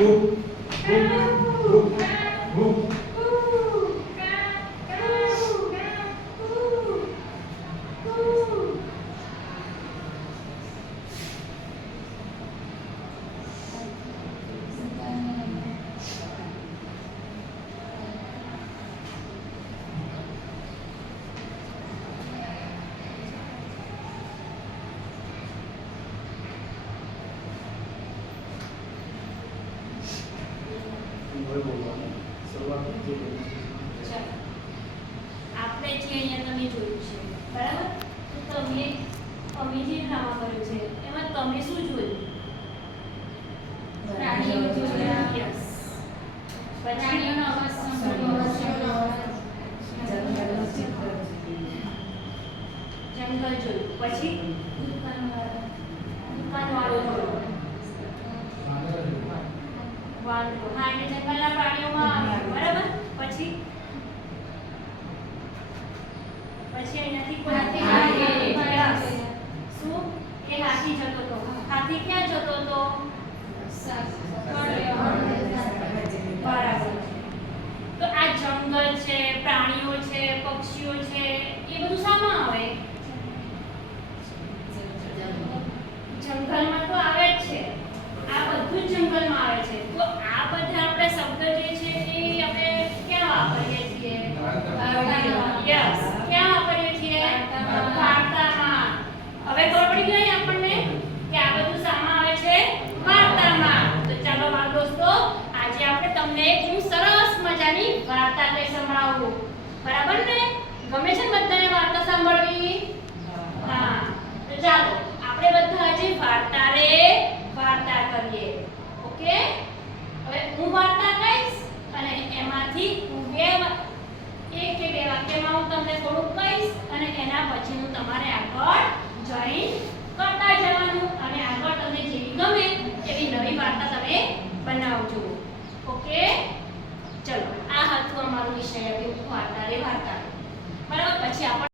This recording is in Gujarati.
ચાલો. આપણે જે અહીંયા તમે જોયું છે બરાબર? તો તમે અમે જે ડ્રામા કર્યો છે એમાં તમે શું જોયું? પ્રાણીઓ જોયા. Yes. પછી પ્રાણીઓનો અવાજ સાંભળ્યો જંગલ જોયું. પછી? દુકાનવાળો જોયો. વાંદરો હા એટલે જંગલના પ્રાણીઓમાં બરાબર? પછી? પછી અહીંયાથી કોઈ હાથી. શું? કે હાથી જતો હતો હાથી ક્યાં જતો હતો બરાબર તો આ જંગલ છે પ્રાણીઓ છે પક્ષીઓ છે એ બધું શામાં આવે જંગલમાં તો આવે જ છે આ બધું જ જંગલમાં આવે છે તો આ બધા આપણે શબ્દ જે છે એ આપણે ક્યાં વાપરીએ છીએ યસ ક્યાં વાપરીએ છીએ વાર્તામાં. હવે ખબર પડી આપણને કે આ બધું શામાં આવે છે? વાર્તામાં. તો ચાલો મારા દોસ્તો, આજે આપણે તમને સરસ મજાની વાર્તા કઈ સંભળાવું. બરાબર ને? ગમે છે બધાને વાર્તા સાંભળવી હા તો ચાલો આપણે બધા આજે વાર્તા રે વાર્તા કરીએ ઓકે હવે હું વાર્તા કહીશ અને એમાંથી હું બે વા- એક કે બે વાક્યમાં હું તમને થોડુંક કહીશ અને એના પછીનું તમારે આગળ જોઈન કરતા જવાનું. અને આગળ તમને જેવી ગમે એવી નવી વાર્તા તમે બનાવજો. ઓકે? ચલો, આ હતું અમારું વિષય. આવ્યું વાર્તા રે વાર્તા બરાબર? પછી આપણે